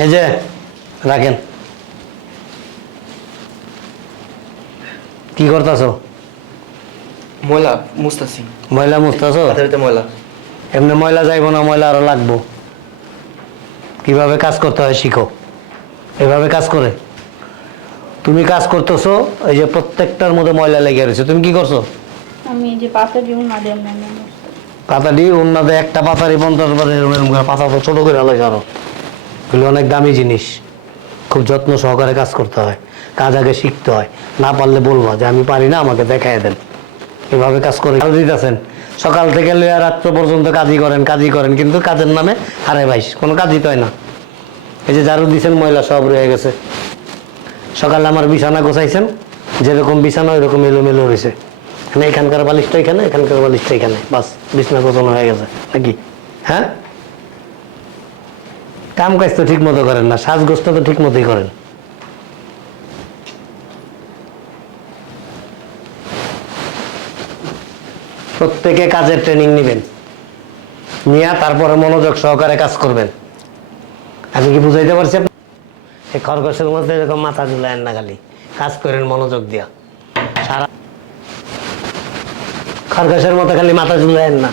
এই যে রাখেন। কি করতেছো? ময়লা মুস্তাছি ময়লা হাতের ময়লা। এমনি ময়লা যাইবো না ময়লা আরও লাগবো। কীভাবে কাজ করতে হয় শিখো। এভাবে কাজ করে। তুমি কাজ করতেছো এই যে প্রত্যেকটার মধ্যে ময়লা লেগে রয়েছে। তুমি কি করছ? আমি এই যে পাশে দিব না দেব না পাতা দিয়ে অন্যদের একটা পাতারই পঞ্চাশ পাতা তো ছোটো করে আলোচ আরও। এগুলো অনেক দামি জিনিস। খুব যত্ন সহকারে কাজ করতে হয়। কাজ আগে শিখতে হয়। না পারলে বলব যে আমি পারি না, আমাকে দেখাই দেন। এভাবে কাজ করে কাজ দিতেছেন। সকাল থেকে লইয়া রাত্র পর্যন্ত কাজই করেন কাজই করেন, কিন্তু কাজের নামে হারে বাইশ কোনো কাজই তো হয় না। এই যে ঝাড়ু দিছেন, ময়লা সব রয়ে গেছে। সকালে আমার বিছানা গোছাইছেন। যেরকম বিছানা, ওইরকম এলোমেলো রয়েছে। এখানকার বালিশটা এখানে, এখানকার বালিশটা এখানে। বাস, বিছানা গোছানো হয়ে গেছে। নাকি? হ্যাঁ? কাম কাজ তো ঠিক মতো করেন না, সাজগোজটা তো ঠিক মতোই করেন। প্রত্যেকে কাজের ট্রেনিং নেবেন, নিয়ে তারপরে মনোযোগ সহকারে কাজ করবেন। আমি কি বুঝাইতে পারছি? এই খরগোশের মধ্যে এরকম মাথা ঝুলায় না খালি, কাজ করেন মনোযোগ দিয়া। সারা খরগোশের মতো খালি মাথা ঝুলায় না।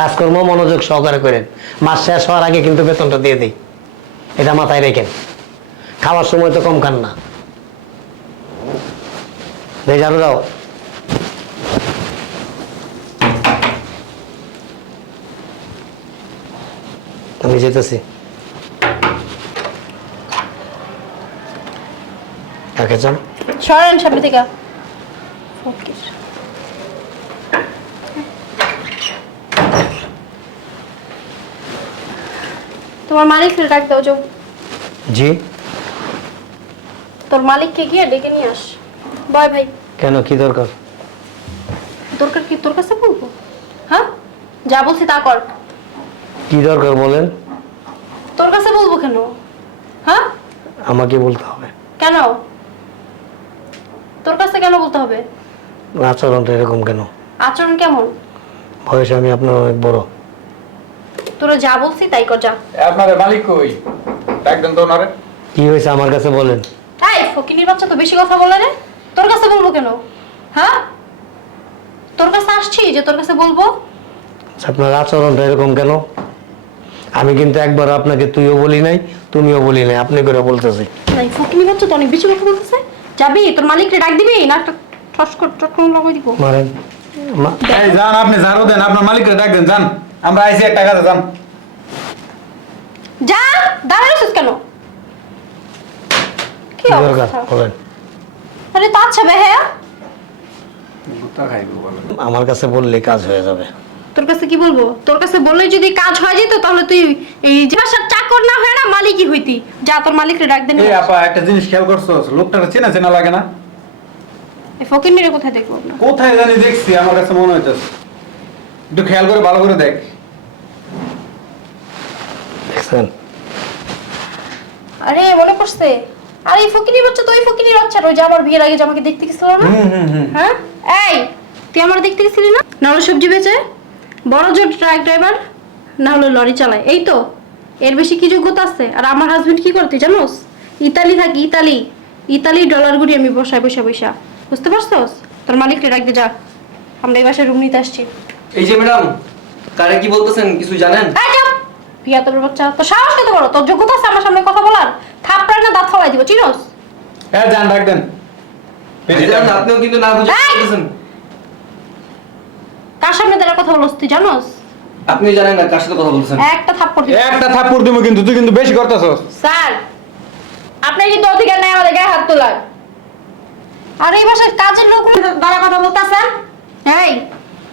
কাজকর্ম, মনোযোগ সহকারে করেন। মাস শেষ হওয়ার আগে কিন্তু বেতনটা দিয়ে দিই। এটা মাথায় রেখেন। খাওয়ার সময় তো কম খান না। দাও আমি যেতেছি। কাকে চান? সরেন সামনে ফকির। তোমার মালিককে ডাক দাও যাও। জি। তোর মালিককে গিয়ে ডেকে নিয়ে আস। বয় ভাই। কেন কি দরকার? দরকার কি? তোর কাছে বলব? হ্যাঁ? যা বলছি তা কর। কি দরকার বলেন? তোর কাছে বলব কেন? হ্যাঁ? আমাকে বলতে হবে। কেন? তোর কাছে কেন বলতে হবে? আচরণটা এরকম কেন? আচরণ কেমন? বয়সে আমি আপনার অনেক বড়। তোরা যা বলছি তাই কর যা। আপনার মালিক কই? ডাকবেন তো ওনারে। কি হয়েছে আমার কাছে বলেন। তাই ফকিনির বাচ্চা তো বেশি কথা বলে রে। তোর কাছে বলব কেন? হ্যাঁ? তোর কাছে আসছি যে তোর কাছে বলব? আচ্ছা, আপনার আচরণটা এরকম কেন? আমি কিন্তু একবার আপনাকে তুইও বলি নাই তুমিও বলি নাই আপনি করে বলতেছি। তাই ফকিনি বাচ্চা তো অনেক বেশি কথা বলতেছে। যাবি তোর মালিককে ডাক দিবি না একটা ঠস করে টটকন লাগাই দিব। মারেন। মা- এই যান আপনি ঝাড়ু দেন আপনার মালিককে ডাক দেন যান। আমরা আইসি একটা কাজে যান। যা দাঁড়ায় রইছিস কেন? কি কি দরকার? বলেন। আরে তো আচ্ছা বে হ্যাঁ। আমার কাছে বললে কাজ হয়ে যাবে। তোর কাছে কি বলব? তোর কাছে বললে যদি কাজ হয়ে যেত তাহলে তুই এই যে বাসার চাকর না হয় না মালিকই হইতি। যা তোর মালিককে ডাক দেন এই আপা একটা জিনিস খেয়াল করছ লোকটা চেনা চেনা লাগে না? এই ফকিনিরে কোথায় দেখব কোথায় জানি দেখছি আমার কাছে মনে হইতেছে। একটু খেয়াল করে ভালো করে দেখ। দেখছেন? আরে মনে পড়ছে। আরে এই ফকিনির বাচ্চা তো ওই ফকিনির বাচ্চা আমার বিয়ের আগে যে আমাকে দেখতে গেছিল না? হ্যাঁ? এই তুই আমার দেখতে গেছিলি না? না হলো সবজি বেচে। বড় জোর ট্রাক ড্রাইভার না হলো লরি চালায়। এই তো এর বেশি কি যোগ্যতা আছে? আর আমার হাজবেন্ড কি করে তুই জানোস? ইতালি থাকি ইতালি। ইতালি ডলার গুড়ি আমি বসায় বসা বসা বুঝতে পারছস? তোর মালিককে ডাকতে যা। আমরা এই বাসায় রুম নিতে আসছি। এই যে ম্যাডাম কারে কি বলতেছেন কিছু জানেন? বিয়া তোর বাচ্চা তো সাহস কত বড়? তোর যোগ্যতা আছে আমার সামনে কথা বলার? থাপড়ায় না দাঁত ফালাই দিব চিনোস? হ্যাঁ ডাক ভাইজান, দেন। আপনিও কিন্তু না বুঝে বলতেছেন। কার সামনে দাঁড়া কথা বলছ তুই জানোস? আপনি জানেন না কার সাথে কথা বলতেছেন একটা থাপ্পড় দিব। একটা থাপ্পড় দিব কিন্তু তুই কিন্তু বেশি করতেছস। স্যার আপনার কিন্তু অধিকার নাই আমাদের গায়ে হাত তোলার। আর এই বাসায় কাজের লোক দ্বারা কথা বলতেছেন? এই!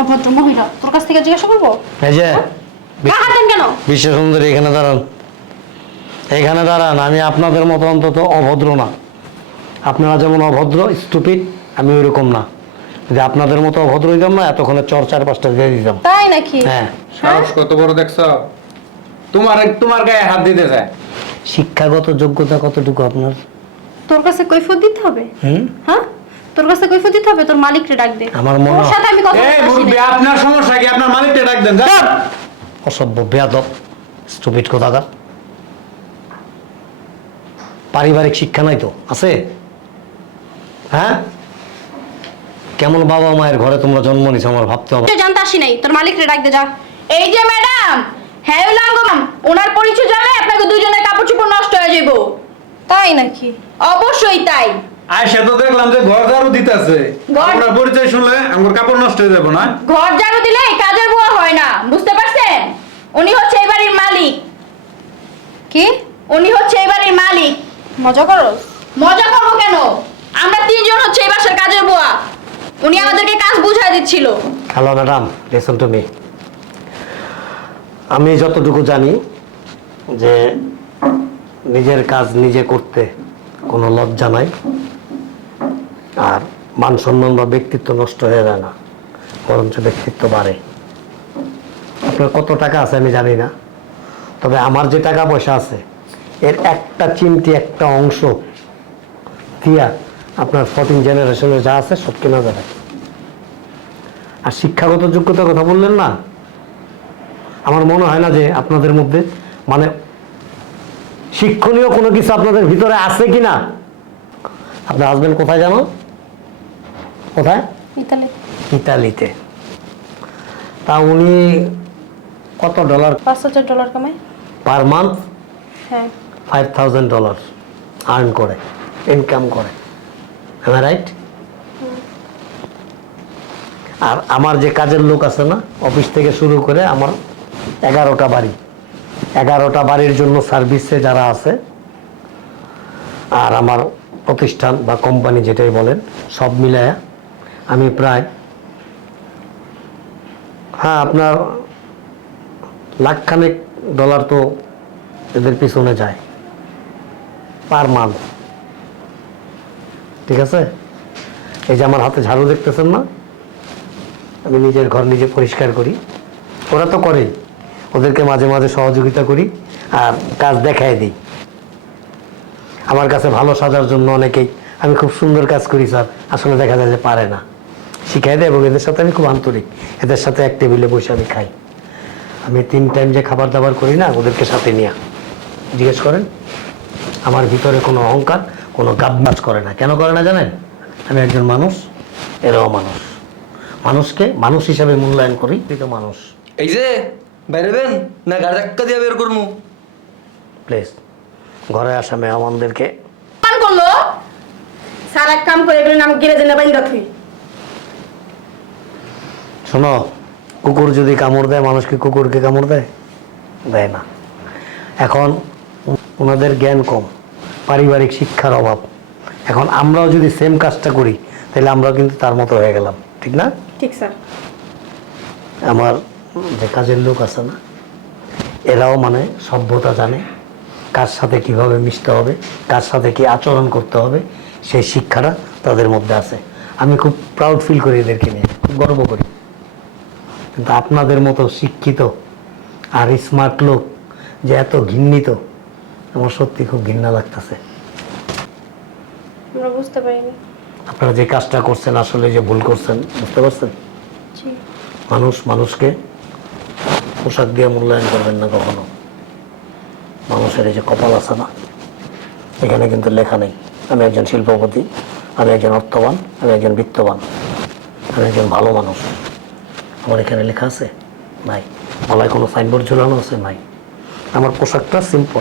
অভদ্র মহিলা তোর কাছ থেকে জিজ্ঞাসা করব? এই যে গা দেন কেন? বিশ্ব সুন্দরী এখানে দাঁড়ান। এখানে দাঁড়ান আমি আপনাদের মতো অন্তত অভদ্র না। আপনারা যেমন অভদ্র স্টুপিড আমি ওইরকম না। যদি আপনাদের মতো অভদ্র হইতাম না এতক্ষণে চর চার পাঁচটা দিয়ে দিতাম। তাই নাকি? হ্যাঁ। সাহস কত বড় দেখছ? তোমার তোমার গায়ে হাত দিতে চায়। শিক্ষাগত যোগ্যতা কতটুকু আপনার? তোর কাছে কৈফত দিতে হবে? হুম? হ্যাঁ? তোর কাছে কৈফত দিতে হবে? তোর মালিককে ডাক দে। আমার মনে তোর হয়- সাথে আমি কথা এই মুরব্বী। আপনার সমস্যা কি? আপনার মালিককে ডাক দেন যান। অসভ্য বেয়াদব স্টুপিড কোথাকার পারিবারিক শিক্ষা নাই তো? আছে? হ্যাঁ? কেমন বাবা মায়ের ঘরে তোমরা জন্ম নিছো আমার ভাবতে হবে। তুই জানতে আসি নাই? তোর মালিকরে ডাক দে যা। এই যে ম্যাডাম হ্যাঁ লাঙ্গম ওনার পরিচয় জানলে আপনাকে দুজনের কাপড় চোপড় নষ্ট হয়ে যাব তাই নাকি? অবশ্যই তাই। আর সে তো দেখলাম যে ঘর ঝাড়ু দিতেছে। আপনার পরিচয় শুনলে আমার কাপড় নষ্ট হয়ে যাব না? ঘর ঝাড়ু দিলে কাজের বুয়া হয় না বুঝতে পারছেন? উনি হচ্ছে এই বাড়ির মালিক। কি? উনি হচ্ছে এই বাড়ির মালিক। মজা করো। মজা করব কেন? আমরা তিনজন হচ্ছে এই বাসার কাজের বুয়া। উনি আমাদেরকে কাজ বুঝাই দিচ্ছিল। Hello madam listen to me. আমি যতটুকু জানি যে নিজের কাজ নিজে করতে কোনো লজ্জা নাই। আর মান সম্মান বা ব্যক্তিত্ব নষ্ট হয়ে যায় না, বরঞ্চ ব্যক্তিত্ব বাড়ে। আপনার কত টাকা আছে আমি জানি না, তবে আমার যে টাকা পয়সা আছে, এর একটা চিমটি, একটা অংশ দিয়া আপনার ফোরটিন জেনারেশনে যা আছে সব কেনা যাবে। আর শিক্ষাগত যোগ্যতার কথা বললেন না? আমার মনে হয় না যে আপনাদের মধ্যে মানে শিক্ষণীয় কোনো কিছু আপনাদের ভিতরে আছে কি না আপনার হাজবেন্ড কোথায় জানো? কোথায়? ইতালি। ইতালিতে। তা উনি কত ডলার? পাঁচ হাজার ডলার কামাই পার মান্থ? হ্যাঁ। ফাইভ থাউজেন্ড ডলার আর্ন করে ইনকাম করে। হ্যাঁ রাইট আর আমার যে কাজের লোক আছে না অফিস থেকে শুরু করে আমার এগারোটা বাড়ি। এগারোটা বাড়ির জন্য সার্ভিসে যারা আছে আর আমার প্রতিষ্ঠান বা কোম্পানি যেটাই বলেন সব মিলায়া আমি প্রায় হ্যাঁ আপনার লাখখানেক ডলার তো এদের পিছনে যায়, পার মান্থ। ঠিক আছে? এই যে আমার হাতে ঝাড়ু দেখতেছেন না? আমি নিজের ঘর নিজে পরিষ্কার করি। ওরা তো করেই। ওদেরকে মাঝে মাঝে সহযোগিতা করি আর কাজ দেখায় দিই। আমার কাছে ভালো সাজার জন্য অনেকেই, আমি খুব সুন্দর কাজ করি স্যার, আসলে দেখা যায় যে পারে না। শিখাই দেয় এবং এদের সাথে আমি খুব আন্তরিক। এদের সাথে এক টেবিলে বসে আমি খাই। আমি তিন টাইম যে খাবার দাবার করি না ওদেরকে সাথে নিয়ে জিজ্ঞেস করেন আমার ভিতরে কোনো অহংকার কোনো গাববাজ করে না। কেন করে না জানেন? আমি একজন মানুষ এরাও মানুষ। মানুষকে মানুষ হিসাবে মূল্যায়ন করি তুই তো মানুষ। এই যে বাইরেবেন না গাড়ি ধাক্কা দিয়ে বের করব প্লিজ ঘরে আসা মেহমানদেরকে মান করল? স্যার এক কাম করে এগুলো নাম গিরে জেনে বাইন্দা তুই শোনো কুকুর যদি কামড় দেয় মানুষ কি কুকুরকে কামড় দেয়? দেয় না। এখন ওনাদের জ্ঞান কম পারিবারিক শিক্ষার অভাব। এখন আমরাও যদি সেম কাজটা করি তাহলে আমরাও কিন্তু তার মতো হয়ে গেলাম ঠিক না? ঠিক স্যার। আমার যে কাজের লোক আছে না এরাও মানে সভ্যতা জানে কার সাথে কীভাবে মিশতে হবে কার সাথে কি আচরণ করতে হবে সেই শিক্ষাটা তাদের মধ্যে আছে। আমি খুব প্রাউড ফিল করি এদেরকে নিয়ে খুব গর্ব করি। কিন্তু আপনাদের মতো শিক্ষিত আর স্মার্ট লোক যে এত ঘৃণিত আমার সত্যি খুব ঘৃণা লাগতেছে। আমরা বুঝতে পারিনি। আপনারা যে কাজটা করছেন আসলে যে ভুল করছেন বুঝতে পারছেন? মানুষ মানুষকে পোশাক দিয়ে মূল্যায়ন করবেন না কখনো। মানুষের এই যে কপাল আছে না এখানে কিন্তু লেখা নেই আমি একজন শিল্পপতি আমি একজন অর্থবান আমি একজন বিত্তবান আমি একজন ভালো মানুষ। আমার এখানে লেখা আছে? নাই। গলায় কোনো সাইনবোর্ড ঝুলানো আছে? নাই। আমার পোশাকটা সিম্পল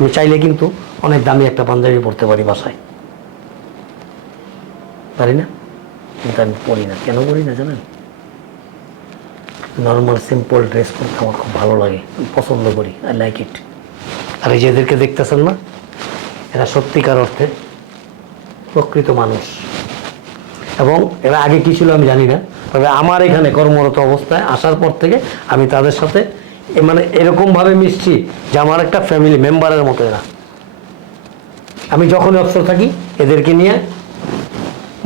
আমি চাইলে কিন্তু অনেক দামি একটা পাঞ্জাবি পরতে পারি বাসায়। পারি না? কিন্তু আমি পরি না। কেন পরি না জানেন? নর্মাল সিম্পল ড্রেস পরতে আমার খুব ভালো লাগে। পছন্দ করি। আই লাইক ইট আর এই যে এদেরকে দেখতেছেন না, এরা সত্যিকার অর্থে প্রকৃত মানুষ। এবং এরা আগে কি ছিল আমি জানি না। তবে আমার এখানে কর্মরত অবস্থায় আসার পর থেকে আমি তাদের সাথে মানে এরকমভাবে মিশছি যে আমার একটা ফ্যামিলি মেম্বারের মতো এরা। আমি যখন অবসর থাকি এদেরকে নিয়ে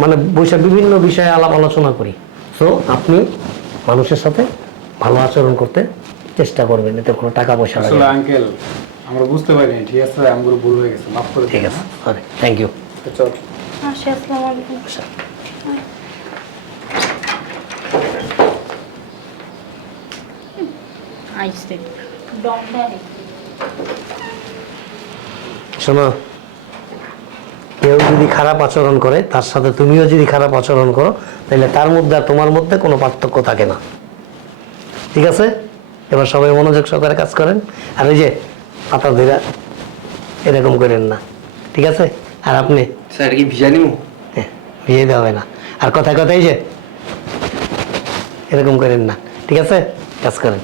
মানে বসে বিভিন্ন বিষয়ে আলাপ আলোচনা করি। সো আপনি মানুষের সাথে ভালো আচরণ করতে চেষ্টা করবেন এতে কোনো টাকা পয়সা আসলে আঙ্কেল আমরা বুঝতে পারিনি। ঠিক আছে আমগুলো ভুল হয়ে গেছে মাফ করে ঠিক আছে সরি থ্যাংক ইউ? চল। আসসালামু আলাইকুম। শোনো কেউ যদি খারাপ আচরণ করে তার সাথে তুমিও যদি খারাপ আচরণ করো তাহলে তার মধ্যে আর তোমার মধ্যে কোনো পার্থক্য থাকে না। ঠিক আছে? এবার সবাই মনোযোগ সহকারে কাজ করেন। আর এই যে পাতা ধীরা এরকম করেন না। ঠিক আছে? আর আপনি? স্যার কি ভিজা নিমু? হ্যাঁ, বিয়ে দেওয়া হবে না। আর কথায় কথায় যে এরকম করেন না। ঠিক আছে? কাজ করেন।